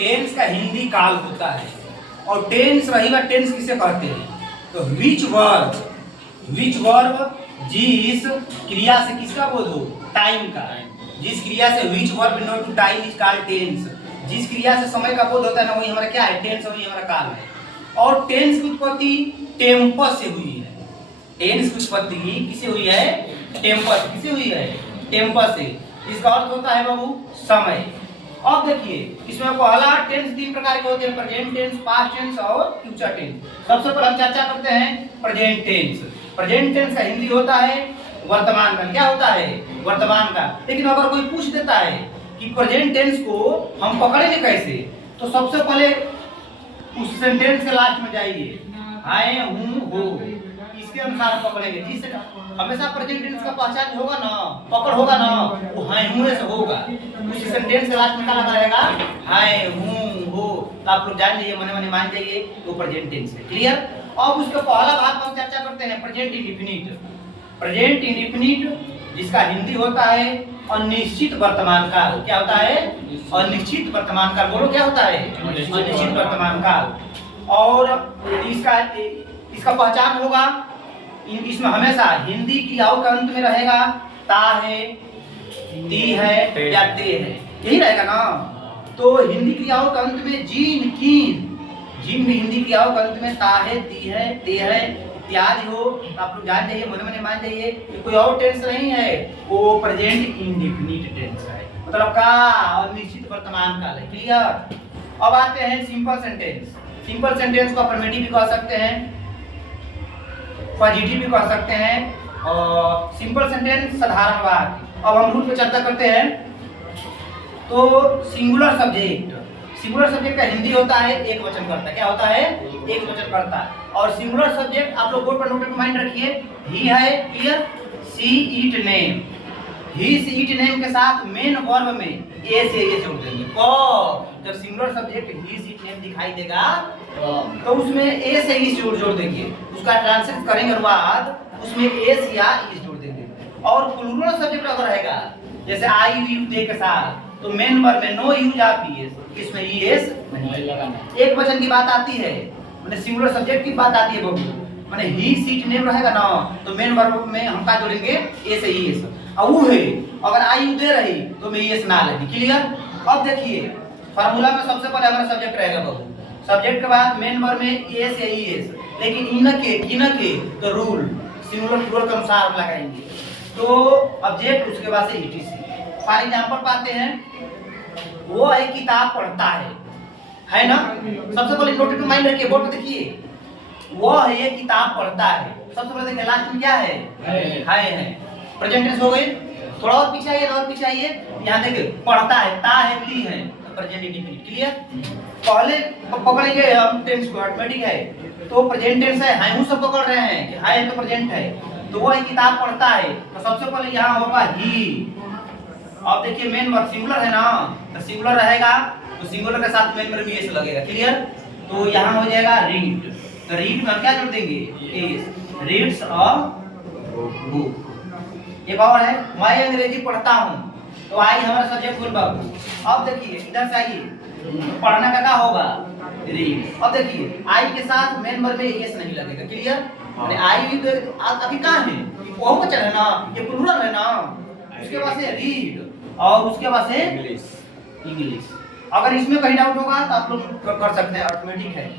Tense का हिंदी काल होता है। और टेंस रहेगा, टेंस किसे कहते हैं? तो विच वर्ब जिस क्रिया से किसका बोध हो? टाइम का। जिस क्रिया से which verb denote to time is called tense. जिस क्रिया से समय का बोध होता है ना, वही हमारा क्या है? टेंस, वही हमारा काल है। और टेंस की उत्पत्ति टेम्पस से हुई है। टेंस की उत्पत्ति किससे हुई है? टेम्पस। किससे हुई है? टेम्पस से। इसका अर्थ होता है बाबू समय। अब देखिए, इसमें पहला टेंस 3 प्रकार के होते हैं, प्रेजेंट टेंस, पास्ट टेंस और फ्यूचर टेंस। सबसे पहले हम चर्चा करते हैं प्रेजेंट टेंस। प्रेजेंट टेंस का हिंदी होता है वर्तमान काल। क्या होता है? वर्तमान काल। लेकिन अगर कोई पूछ देता है कि प्रेजेंट टेंस को हम पकड़ेंगे कैसे, तो सबसे पहले उस सेंटेंस के लास्ट में जाइए, आए हूं हो, इसके अनुसार पकड़ेंगे। जिससे हमेशा प्रेजेंट टेंस का पहचान होगा ना, पकड़ होगा ना, वो हाय हूं से होगा। उस सेंटेंस के लास्ट में क्या लगा रहेगा? हाय हूं हो। तो आप लोग जान जाइए, मने मने मान जाइए, वो प्रेजेंट टेंस है। क्लियर? अब उसका पहला भाग हम चर्चा करते हैं प्रेजेंट इंडेफिनिट। प्रेजेंट इंडेफिनिट जिसका हिंदी होता है अनिश्चित वर्तमान काल। क्या होता है? अनिश्चित वर्तमान काल। बोलो क्या होता है? अनिश्चित वर्तमान काल। और इसका पहचान होगा, इसमें हमेशा हिंदी क्रियाओं के अंत में रहेगा ता है, ती है या ते है, यही रहेगा ना। तो हिंदी क्रियाओं के अंत में जीन, कीन, जिन भी हिंदी क्रियाओं के अंत में ता है, ती है, ते है इत्यादि हो, तो आप लोग जान जाइए, मने मने मान जाइए, कोई और टेंस नहीं है, वो प्रेजेंट इंडेफिनिट टेंस है। मतलब का अनिश्चित वर्तमान काल है। क्लियर? अब आते हैं सिंपल सेंटेंस। सिंपल सेंटेंस को अफर्मेटिव भी कह सकते हैं, पॉजिटिव भी कह सकते हैं। और सिंपल सेंटेंस साधारण वाक्य। अब हम रूल पे चर्चा करते हैं। तो सिंगुलर सब्जेक्ट, सिंगुलर सब्जेक्ट का हिंदी होता है एक वचन करता। क्या होता है? एक वचन करता। और सिंगुलर सब्जेक्ट आप लोग बोर्ड पर नोट माइंड रखिए, ही है। क्लियर? सी ईट नेम। ही सी ईट नेम के साथ मेन वर्ब में ए से ए जोड़ देंगे। जब सिंगुलर सब्जेक्ट ही सी ईट नेम दिखाई देगा तो उसमें ए से ई जोड़ देंगे। उसका ट्रांसलेट करेंगे और बाद उसमें एस या ई जोड़ देंगे। और प्लूरल सब्जेक्ट अगर रहेगा, जैसे आई यू दे के साथ, तो मेन वर्ब में नो यूज आप पीएस, इसमें ईएस नहीं लगाना। एक वचन की बात आती है, माने सिंगुलर सब्जेक्ट की बात आती है बाबू, माने ही सीट नेम रहेगा ना, तो मेन वर्ब में हम क्या जोड़ेंगे? ए से ईएस। अब वो है, अगर आई यू दे रही तो मैं ईएस ना लगी। क्लियर? अब देखिए, फार्मूला में सबसे पहले हमारा सब्जेक्ट रहेगा बाबू, सब्जेक्ट के बाद मेन वर्ब में एस या ईएस। लेकिन इनके किनके तो रूल सिंगुलर प्लूरल के अनुसार लगाएंगे। तो ऑब्जेक्ट, उसके बाद से ईटीसी। फॉर एग्जांपल पाते हैं, वो है किताब पढ़ता है ना। सबसे पहले नोट टू माइंड रखिए, बोर्ड पे देखिए, वो है ये किताब पढ़ता है। सबसे पहले देखिए लास्ट में क्या है? है। प्रेजेंट टेंस हो गई। थोड़ा और पीछे आइए, और पीछे आइए, यहाँ देखिए पढ़ता है, ता है, ली है, तो प्रेजेंट इंडेफिनिट। क्लियर? पहले पकड़ेंगे हम टेंस को, ऑटोमेटिक है, तो प्रेजेंट टेंस है हूं सब पकड़ रहे हैं कि है तो प्रेजेंट है। तो वो किताब पढ़ता है, तो सबसे पहले यहाँ होगा ही। अब देखिए मेन वर्ब सिंगुलर है ना, तो सिंगुलर रहेगा, तो सिंगुलर के साथ मेन वर्ब एस लगेगा। क्लियर? तो यहाँ हो जाएगा रीड। तो रीड में हम क्या जोड़ देंगे? एस। Reads a book. एक और है, मैं अंग्रेजी पढ़ता हूँ, तो आई हमारा सब्जेक्ट बोल बाबू। अब देखिए इधर से आइए, पढ़ने का क्या होगा? रीड। अब देखिए आई के साथ मेन वर्ब में एस नहीं लगेगा। क्लियर? माने आई अभी कहाँ है? वो वचन है ना, ये प्लूरल है ना। उसके बाद से रीड और उसके बाद से इंग्लिश। अगर इसमें कहीं डाउट होगा तो आप लोग कर सकते हैं, ऑटोमेटिक है।